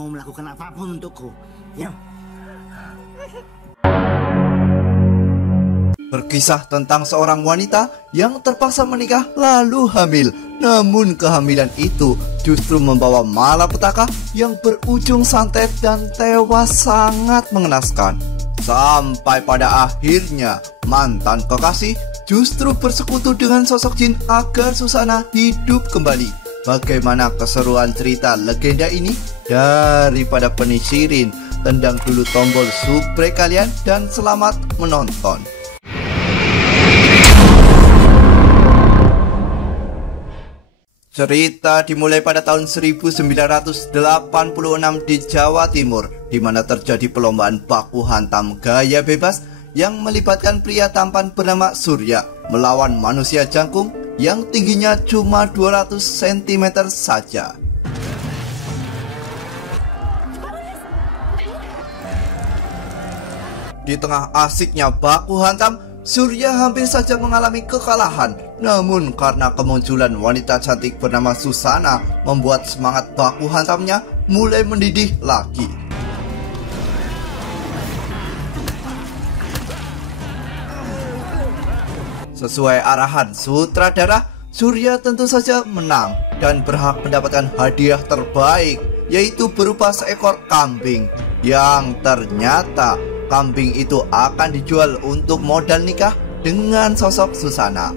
Mau melakukan apapun untukku. Ya. Berkisah tentang seorang wanita yang terpaksa menikah lalu hamil. Namun kehamilan itu justru membawa malapetaka yang berujung santet dan tewas sangat mengenaskan. Sampai pada akhirnya mantan kekasih justru bersekutu dengan sosok jin agar Susana hidup kembali. Bagaimana keseruan cerita legenda ini? Daripada penisirin, tendang dulu tombol subscribe kalian dan selamat menonton. Cerita dimulai pada tahun 1986 di Jawa Timur, di mana terjadi perlombaan baku hantam gaya bebas yang melibatkan pria tampan bernama Surya melawan manusia jangkung yang tingginya cuma 200 cm saja. Di tengah asiknya baku hantam, Surya hampir saja mengalami kekalahan. Namun karena kemunculan wanita cantik bernama Susana membuat semangat baku hantamnya mulai mendidih lagi. Sesuai arahan sutradara, Surya tentu saja menang dan berhak mendapatkan hadiah terbaik, yaitu berupa seekor kambing yang ternyata kambing itu akan dijual untuk modal nikah dengan sosok Susana.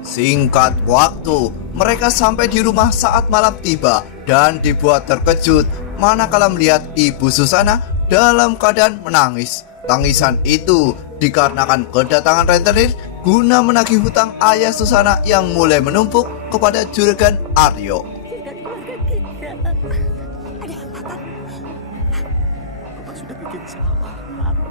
Singkat waktu, mereka sampai di rumah saat malam tiba dan dibuat terkejut manakala melihat ibu Susana dalam keadaan menangis. Tangisan itu dikarenakan kedatangan rentenir guna menagih hutang ayah Susana yang mulai menumpuk kepada Juragan Aryo.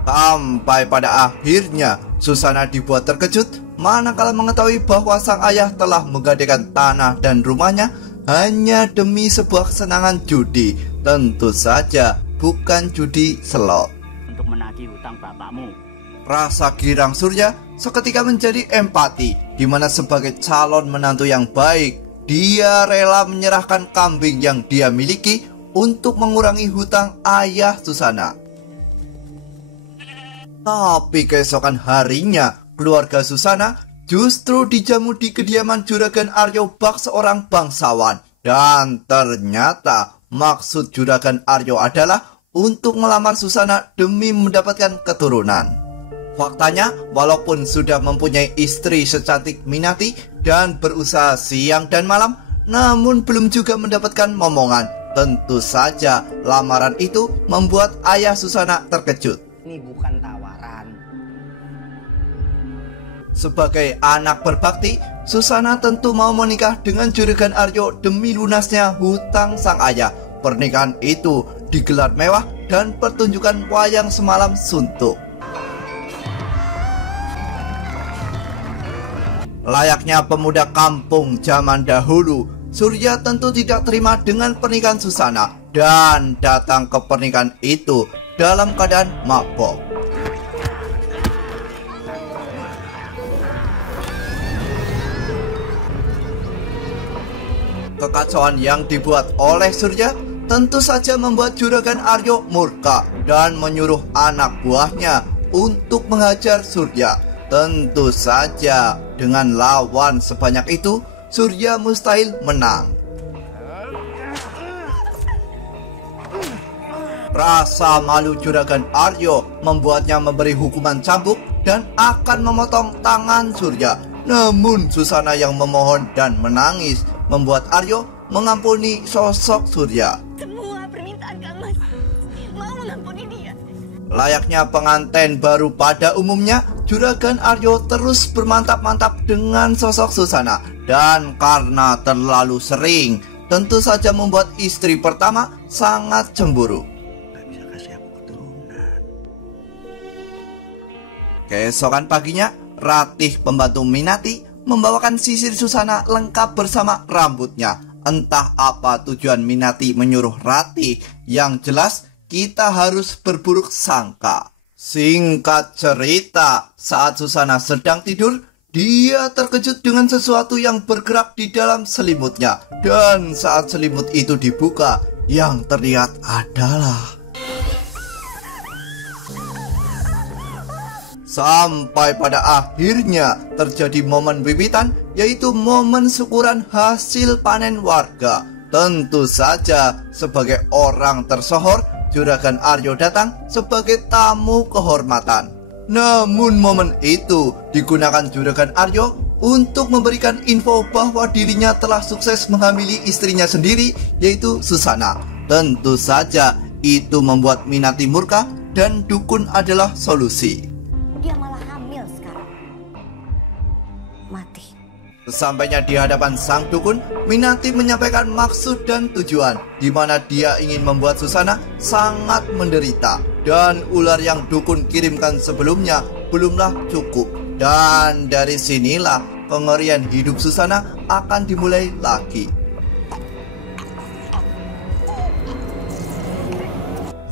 Sampai pada akhirnya Susana dibuat terkejut manakala mengetahui bahwa sang ayah telah menggadaikan tanah dan rumahnya hanya demi sebuah kesenangan judi. Tentu saja bukan judi slot. Untuk menagih hutang bapakmu. Rasa girang Surya seketika menjadi empati, di mana sebagai calon menantu yang baik, dia rela menyerahkan kambing yang dia miliki untuk mengurangi hutang ayah Susana. Tapi keesokan harinya, keluarga Susana justru dijamu di kediaman Juragan Aryo bak seorang bangsawan. Dan ternyata maksud Juragan Aryo adalah untuk melamar Susana demi mendapatkan keturunan. Faktanya, walaupun sudah mempunyai istri secantik Minati dan berusaha siang dan malam, namun belum juga mendapatkan momongan. Tentu saja lamaran itu membuat ayah Susana terkejut. Ini bukan tawaran. Sebagai anak berbakti, Susana tentu mau menikah dengan Juragan Aryo demi lunasnya hutang sang ayah. Pernikahan itu digelar mewah dan pertunjukan wayang semalam suntuk. Layaknya pemuda kampung zaman dahulu, Surya tentu tidak terima dengan pernikahan Susana dan datang ke pernikahan itu dalam keadaan mabok. Kekacauan yang dibuat oleh Surya tentu saja membuat Juragan Aryo murka dan menyuruh anak buahnya untuk menghajar Surya. Tentu saja dengan lawan sebanyak itu, Surya mustahil menang. Rasa malu Juragan Aryo membuatnya memberi hukuman cambuk dan akan memotong tangan Surya. Namun Susana yang memohon dan menangis membuat Aryo mengampuni sosok Surya. Semua permintaan Kang Mas mau mengampuni dia. Layaknya pengantin baru pada umumnya, Juragan Aryo terus bermantap-mantap dengan sosok Susana. Dan karena terlalu sering, tentu saja membuat istri pertama sangat cemburu. Keesokan paginya, Ratih pembantu Minati membawakan sisir Susana lengkap bersama rambutnya. Entah apa tujuan Minati menyuruh Ratih, yang jelas kita harus berburuk sangka. Singkat cerita, saat Susana sedang tidur, dia terkejut dengan sesuatu yang bergerak di dalam selimutnya. Dan saat selimut itu dibuka, yang terlihat adalah... Sampai pada akhirnya terjadi momen bibitan, yaitu momen syukuran hasil panen warga. Tentu saja sebagai orang tersohor, Juragan Aryo datang sebagai tamu kehormatan. Namun momen itu digunakan Juragan Aryo untuk memberikan info bahwa dirinya telah sukses menghamili istrinya sendiri, yaitu Susana. Tentu saja itu membuat Minati murka dan dukun adalah solusi. Dia malah hamil sekarang. Mati. Sesampainya di hadapan sang dukun, Minati menyampaikan maksud dan tujuan, di mana dia ingin membuat Susana sangat menderita. Dan ular yang dukun kirimkan sebelumnya belumlah cukup. Dan dari sinilah pengerian hidup Susana akan dimulai lagi.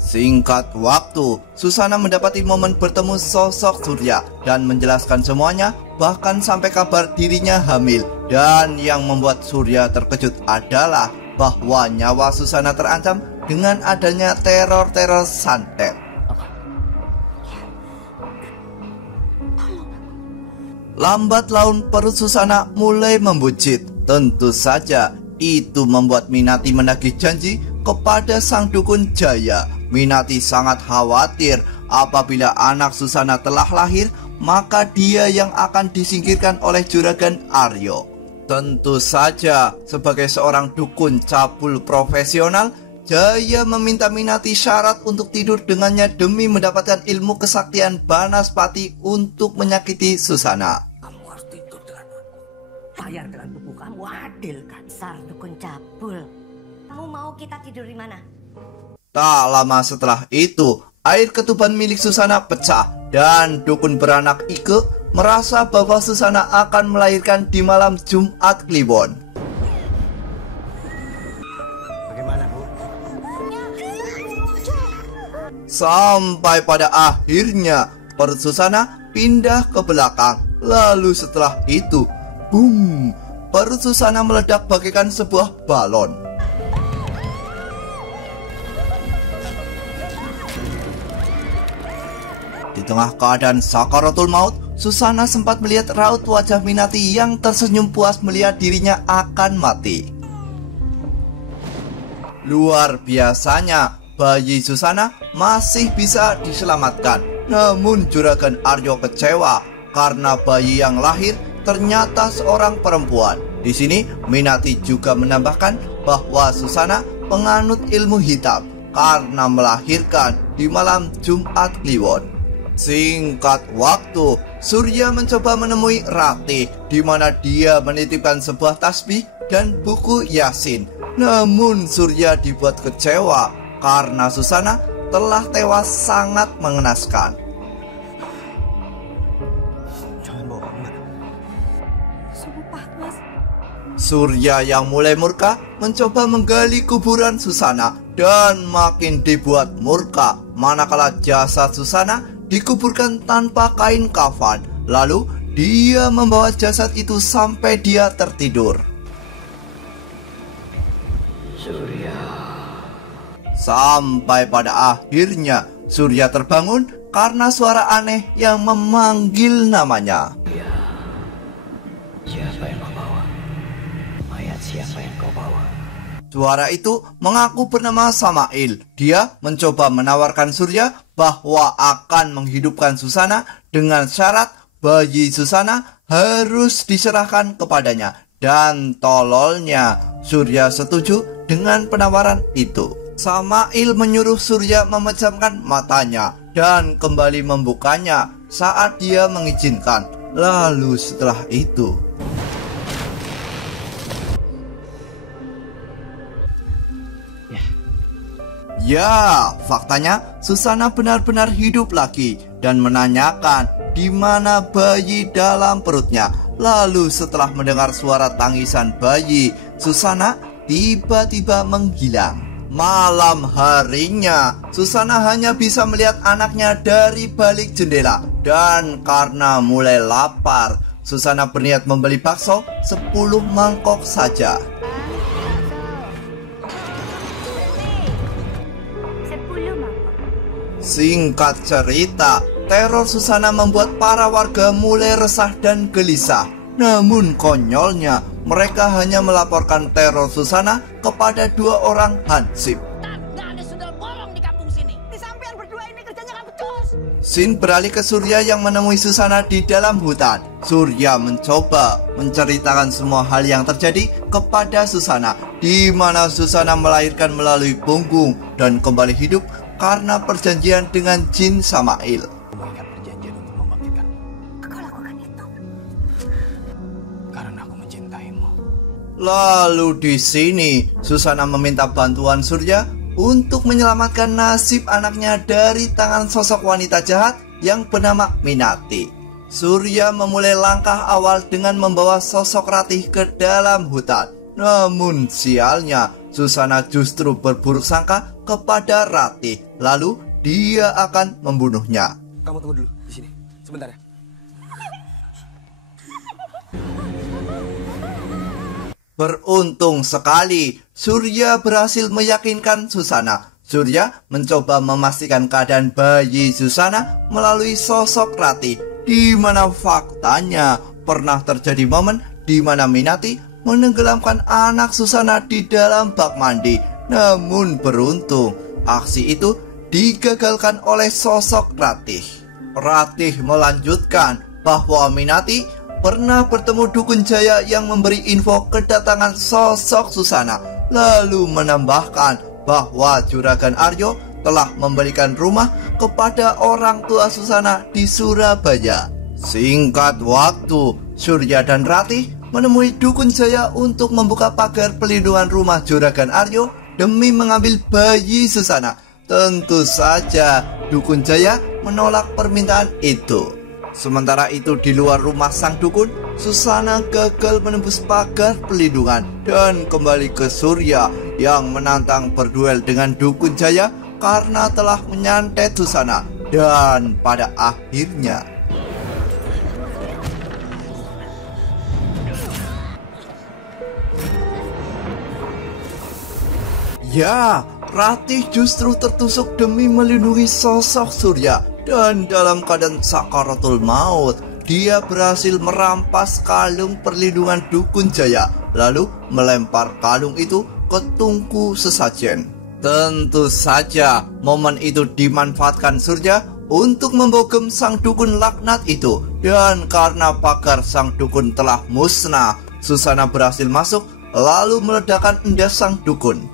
Singkat waktu, Susana mendapati momen bertemu sosok Surya dan menjelaskan semuanya, bahkan sampai kabar dirinya hamil. Dan yang membuat Surya terkejut adalah bahwa nyawa Susana terancam dengan adanya teror-teror santet. Lambat laun perut Susana mulai membuncit. Tentu saja itu membuat Minati menagih janji kepada sang dukun Jaya. Minati sangat khawatir apabila anak Susana telah lahir, maka dia yang akan disingkirkan oleh Juragan Aryo. Tentu saja sebagai seorang dukun cabul profesional, Jaya meminta Minati syarat untuk tidur dengannya demi mendapatkan ilmu kesaktian Banaspati untuk menyakiti Susana. Kamu harus tidur dengan aku. Bayar dengan tubuh kamu, adil kan? Dasar dukun cabul. Kamu mau kita tidur di mana? Tak lama setelah itu, air ketuban milik Susana pecah dan dukun beranak Ike merasa bahwa Susana akan melahirkan di malam Jumat Kliwon. Bagaimana, Bu? Sampai pada akhirnya perut Susana pindah ke belakang. Lalu setelah itu, boom, perut Susana meledak bagaikan sebuah balon. Di tengah keadaan sakaratul maut, Susana sempat melihat raut wajah Minati yang tersenyum puas melihat dirinya akan mati. Luar biasanya, bayi Susana masih bisa diselamatkan. Namun Juragan Aryo kecewa karena bayi yang lahir ternyata seorang perempuan. Di sini Minati juga menambahkan bahwa Susana penganut ilmu hitam karena melahirkan di malam Jumat Kliwon. Singkat waktu, Surya mencoba menemui Ratih, di mana dia menitipkan sebuah tasbih dan buku Yasin. Namun Surya dibuat kecewa karena Susana telah tewas sangat mengenaskan. Jangan bohong, Mak. Sumpah, Mas. Surya yang mulai murka mencoba menggali kuburan Susana dan makin dibuat murka manakala jasad Susana dikuburkan tanpa kain kafan. Lalu dia membawa jasad itu sampai dia tertidur. Sampai pada akhirnya Surya terbangun karena suara aneh yang memanggil namanya. Siapa yang kau bawa? Mayat siapa yang kau bawa? Suara itu mengaku bernama Samail. Dia mencoba menawarkan Surya bahwa akan menghidupkan Susana dengan syarat bayi Susana harus diserahkan kepadanya. Dan tololnya, Surya setuju dengan penawaran itu. Samail menyuruh Surya memejamkan matanya dan kembali membukanya saat dia mengizinkan. Lalu setelah itu, ya, faktanya Susana benar-benar hidup lagi dan menanyakan di mana bayi dalam perutnya. Lalu setelah mendengar suara tangisan bayi, Susana tiba-tiba menghilang. Malam harinya, Susana hanya bisa melihat anaknya dari balik jendela. Dan karena mulai lapar, Susana berniat membeli bakso 10 mangkok saja. 10 mangkok. Singkat cerita, teror Susana membuat para warga mulai resah dan gelisah. Namun konyolnya, mereka hanya melaporkan teror Susana kepada 2 orang hansip. Nggak ada sundel bolong di kampung sini. Di sampean berdua ini kerjanya nggak becus. Sin beralih ke Surya yang menemui Susana di dalam hutan. Surya mencoba menceritakan semua hal yang terjadi kepada Susana, di mana Susana melahirkan melalui punggung dan kembali hidup karena perjanjian dengan Jin Samail. Mengikat perjanjian untuk membangkitkan Kau lakukan itu. karena aku mencintaimu. Lalu di sini Susana meminta bantuan Surya untuk menyelamatkan nasib anaknya dari tangan sosok wanita jahat yang bernama Minati. Surya memulai langkah awal dengan membawa sosok Ratih ke dalam hutan. Namun sialnya, Susana justru berburuk sangka kepada Ratih. Lalu dia akan membunuhnya. Kamu tunggu dulu di sini, sebentar ya. Beruntung sekali, Surya berhasil meyakinkan Susana. Surya mencoba memastikan keadaan bayi Susana melalui sosok Ratih, di mana faktanya pernah terjadi momen di mana Minati menenggelamkan anak Susana di dalam bak mandi. Namun beruntung, aksi itu digagalkan oleh sosok Ratih. Ratih melanjutkan bahwa Minati pernah bertemu Dukun Jaya yang memberi info kedatangan sosok Susana, lalu menambahkan bahwa Juragan Aryo telah memberikan rumah kepada orang tua Susana di Surabaya. Singkat waktu, Surya dan Ratih menemui Dukun Jaya untuk membuka pagar pelindungan rumah Juragan Aryo demi mengambil bayi Susana. Tentu saja Dukun Jaya menolak permintaan itu. Sementara itu di luar rumah sang dukun, Susana gagal menembus pagar pelindungan dan kembali ke Surya yang menantang berduel dengan Dukun Jaya karena telah menyantet Susana. Dan pada akhirnya ya, Ratih justru tertusuk demi melindungi sosok Surya. Dan dalam keadaan sakaratul maut, dia berhasil merampas kalung perlindungan Dukun Jaya, lalu melempar kalung itu ke tungku sesajen. Tentu saja momen itu dimanfaatkan Surya untuk membogem sang dukun laknat itu. Dan karena pagar sang dukun telah musnah, Susana berhasil masuk lalu meledakkan endas sang dukun.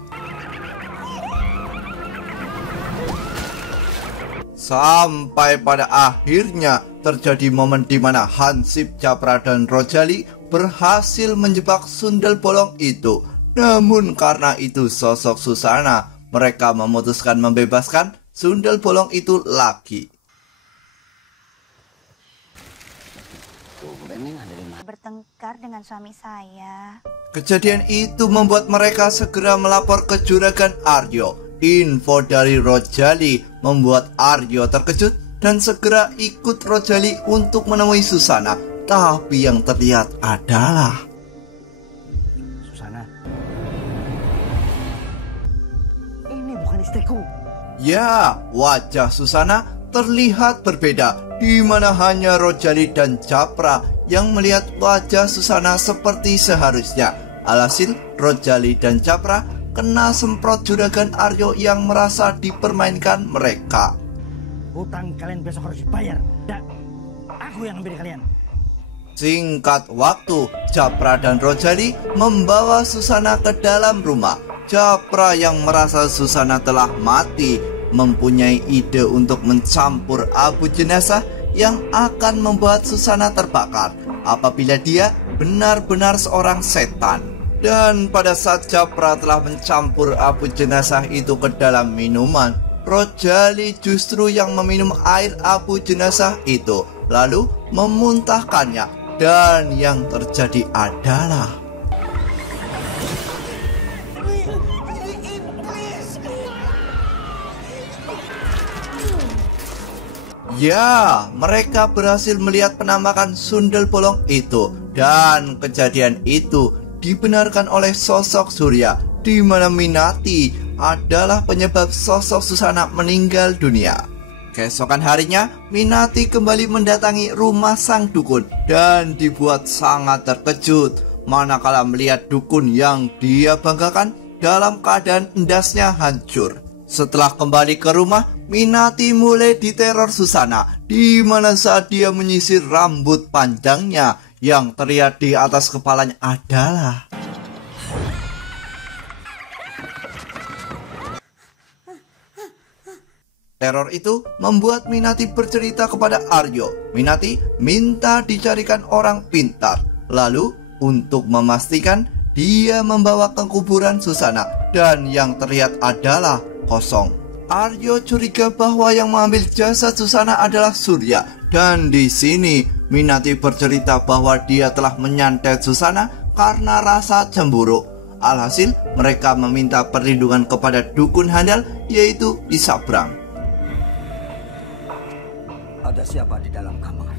Sampai pada akhirnya terjadi momen di mana Hansip, Japra, dan Rojali berhasil menjebak sundel bolong itu. Namun karena itu sosok Susana, mereka memutuskan membebaskan sundel bolong itu lagi. Bertengkar dengan suami saya. Kejadian itu membuat mereka segera melapor ke Juragan Aryo. Info dari Rojali membuat Aryo terkejut dan segera ikut Rojali untuk menemui Susana. Tapi yang terlihat adalah Susana, ini bukan istriku. ya, wajah Susana terlihat berbeda, di mana hanya Rojali dan Japra yang melihat wajah Susana seperti seharusnya. Alhasil Rojali dan Japra kena semprot Juragan Aryo yang merasa dipermainkan mereka. Hutang kalian besok harus dibayar. Dan aku yang ambil kalian. Singkat waktu, Japra dan Rojali membawa Susana ke dalam rumah. Japra yang merasa Susana telah mati mempunyai ide untuk mencampur abu jenazah yang akan membuat Susana terbakar apabila dia benar-benar seorang setan. Dan pada saat Japra telah mencampur abu jenazah itu ke dalam minuman, Rojali justru yang meminum air abu jenazah itu, lalu memuntahkannya. Dan yang terjadi adalah Ya, mereka berhasil melihat penampakan sundel bolong itu. Dan kejadian itu dibenarkan oleh sosok Surya, di mana Minati adalah penyebab sosok Susana meninggal dunia. Keesokan harinya, Minati kembali mendatangi rumah sang dukun dan dibuat sangat terkejut manakala melihat dukun yang dia banggakan dalam keadaan endasnya hancur. Setelah kembali ke rumah, Minati mulai diteror Susana, di mana saat dia menyisir rambut panjangnya yang terlihat di atas kepalanya adalah teror itu membuat Minati bercerita kepada Aryo. Minati minta dicarikan orang pintar. Lalu untuk memastikan, dia membawa ke kuburan Susana dan yang terlihat adalah kosong. Aryo curiga bahwa yang mengambil jasad Susana adalah Surya, dan di sini Minati bercerita bahwa dia telah menyantet Susana karena rasa cemburu. Alhasil mereka meminta perlindungan kepada dukun handal, yaitu Kisabrang. Ada siapa di dalam kamar?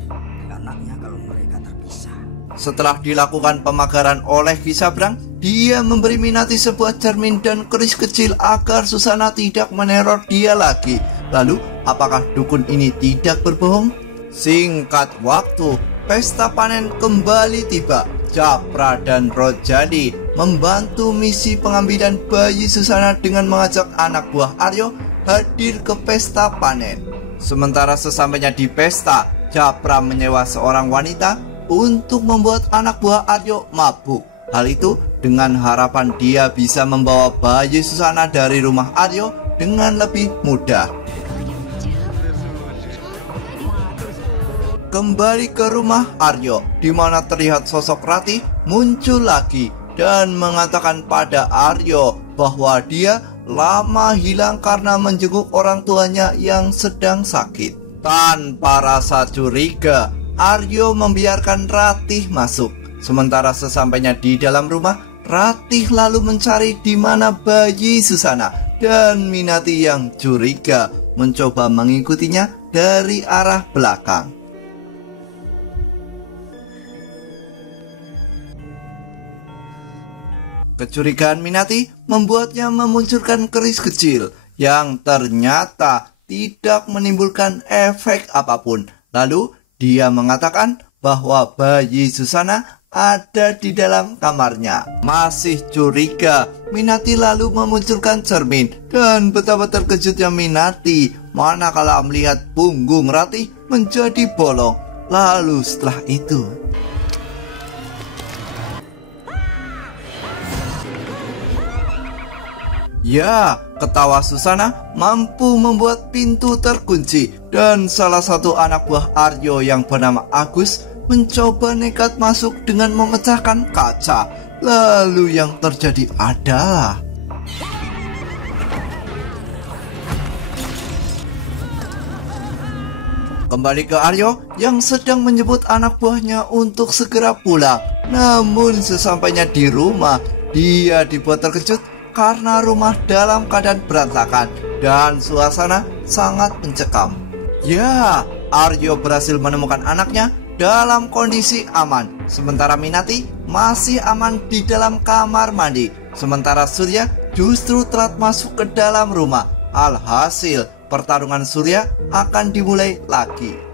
Anaknya kalau mereka terpisah. Setelah dilakukan pemagaran oleh Kisabrang, dia memberi Minati sebuah cermin dan keris kecil agar Susana tidak meneror dia lagi. Lalu, apakah dukun ini tidak berbohong? Singkat waktu, pesta panen kembali tiba. Japra dan Rojadi membantu misi pengambilan bayi Susana dengan mengajak anak buah Aryo hadir ke pesta panen. Sementara sesampainya di pesta, Japra menyewa seorang wanita untuk membuat anak buah Aryo mabuk. Hal itu dengan harapan dia bisa membawa bayi Susana dari rumah Aryo dengan lebih mudah. Kembali ke rumah Aryo, di mana terlihat sosok Ratih muncul lagi dan mengatakan pada Aryo bahwa dia lama hilang karena menjenguk orang tuanya yang sedang sakit. Tanpa rasa curiga, Aryo membiarkan Ratih masuk. Sementara sesampainya di dalam rumah, Ratih lalu mencari di mana bayi Susana, dan Minati yang curiga mencoba mengikutinya dari arah belakang. Kecurigaan Minati membuatnya memunculkan keris kecil yang ternyata tidak menimbulkan efek apapun. Lalu dia mengatakan bahwa bayi Susana ada di dalam kamarnya. Masih curiga, Minati lalu memunculkan cermin, dan betapa terkejutnya Minati manakala melihat punggung Ratih menjadi bolong. Lalu setelah itu, ya, ketawa Susana mampu membuat pintu terkunci, dan salah satu anak buah Aryo yang bernama Agus mencoba nekat masuk dengan memecahkan kaca. Lalu yang terjadi adalah kembali ke Aryo yang sedang menjemput anak buahnya untuk segera pulang. Namun sesampainya di rumah, dia dibuat terkejut karena rumah dalam keadaan berantakan dan suasana sangat mencekam. Ya, Aryo berhasil menemukan anaknya dalam kondisi aman. Sementara Minati masih aman di dalam kamar mandi. Sementara Surya justru telat masuk ke dalam rumah. Alhasil, pertarungan Surya akan dimulai lagi.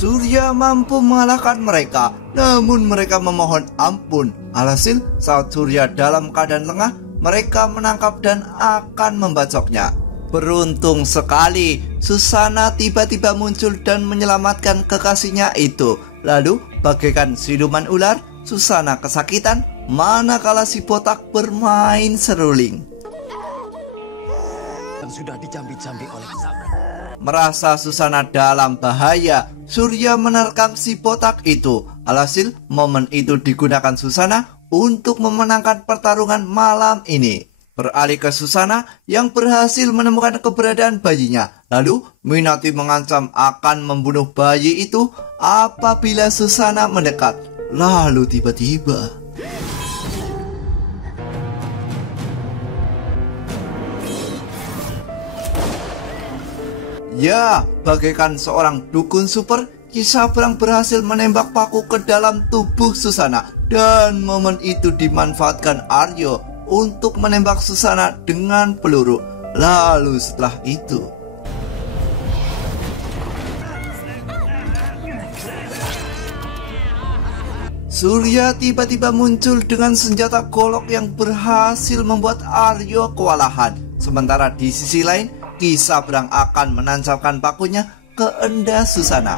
Surya mampu mengalahkan mereka, namun mereka memohon ampun. Alhasil, saat Surya dalam keadaan lengah, mereka menangkap dan akan membacoknya. Beruntung sekali, Susana tiba-tiba muncul dan menyelamatkan kekasihnya itu. Lalu, bagaikan siluman ular, Susana kesakitan manakala si botak bermain seruling. Sudah dicambi-cambi oleh Kisabrang. Merasa Susana dalam bahaya, Surya menerkam si botak itu. Alhasil, momen itu digunakan Susana untuk memenangkan pertarungan malam ini. Beralih ke Susana yang berhasil menemukan keberadaan bayinya. Lalu, Minati mengancam akan membunuh bayi itu apabila Susana mendekat. Lalu tiba-tiba ya, bagaikan seorang dukun super, Ki Sabrang berhasil menembak paku ke dalam tubuh Susana. Dan momen itu dimanfaatkan Aryo untuk menembak Susana dengan peluru. Lalu setelah itu Surya tiba-tiba muncul dengan senjata golok yang berhasil membuat Aryo kewalahan. Sementara di sisi lain, Ki Sabrang akan menancapkan pakunya ke endas Susana.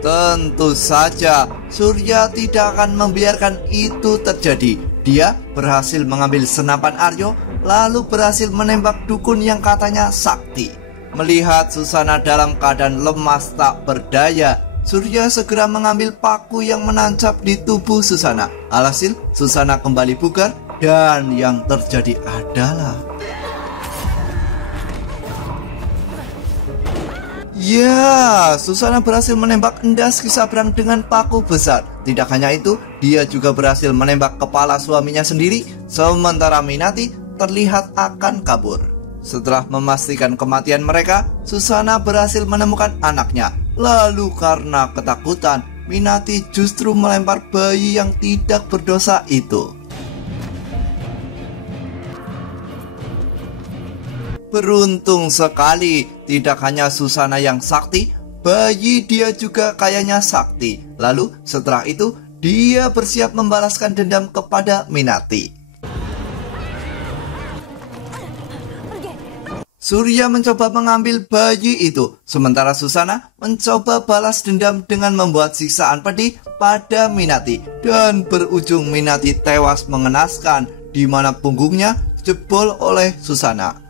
Tentu saja Surya tidak akan membiarkan itu terjadi. Dia berhasil mengambil senapan Aryo, lalu berhasil menembak dukun yang katanya sakti. Melihat Susana dalam keadaan lemas tak berdaya, Surya segera mengambil paku yang menancap di tubuh Susana. Alhasil Susana kembali bugar dan yang terjadi adalah ya, Susana berhasil menembak endas Ki Sabrang dengan paku besar. Tidak hanya itu, dia juga berhasil menembak kepala suaminya sendiri. Sementara Minati terlihat akan kabur. Setelah memastikan kematian mereka, Susana berhasil menemukan anaknya. Lalu karena ketakutan, Minati justru melempar bayi yang tidak berdosa itu. Beruntung sekali, tidak hanya Susana yang sakti, bayi dia juga kayaknya sakti. Lalu setelah itu, dia bersiap membalaskan dendam kepada Minati. Surya mencoba mengambil bayi itu, sementara Susana mencoba balas dendam dengan membuat siksaan pedih pada Minati. Dan berujung Minati tewas mengenaskan, di mana punggungnya jebol oleh Susana.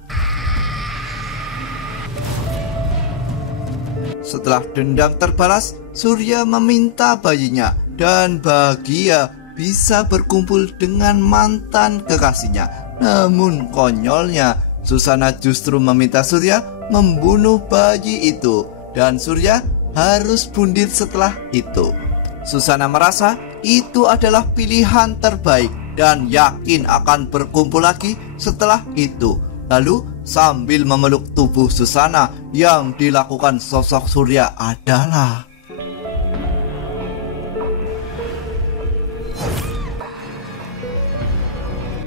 Setelah dendam terbalas, Surya meminta bayinya dan bahagia bisa berkumpul dengan mantan kekasihnya. Namun konyolnya, Susana justru meminta Surya membunuh bayi itu, dan Surya harus bundir setelah itu. Susana merasa itu adalah pilihan terbaik dan yakin akan berkumpul lagi setelah itu. Lalu sambil memeluk tubuh Susana, yang dilakukan sosok Surya adalah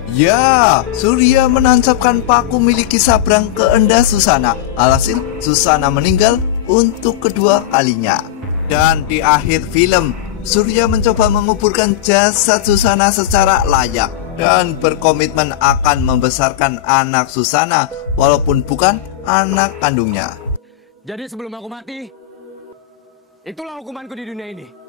ya, Surya menancapkan paku milik Ki Sabrang ke endas Susana. Alhasil Susana meninggal untuk kedua kalinya. Dan di akhir film, Surya mencoba menguburkan jasad Susana secara layak dan berkomitmen akan membesarkan anak Susana walaupun bukan anak kandungnya. Jadi sebelum aku mati, itulah hukumanku di dunia ini.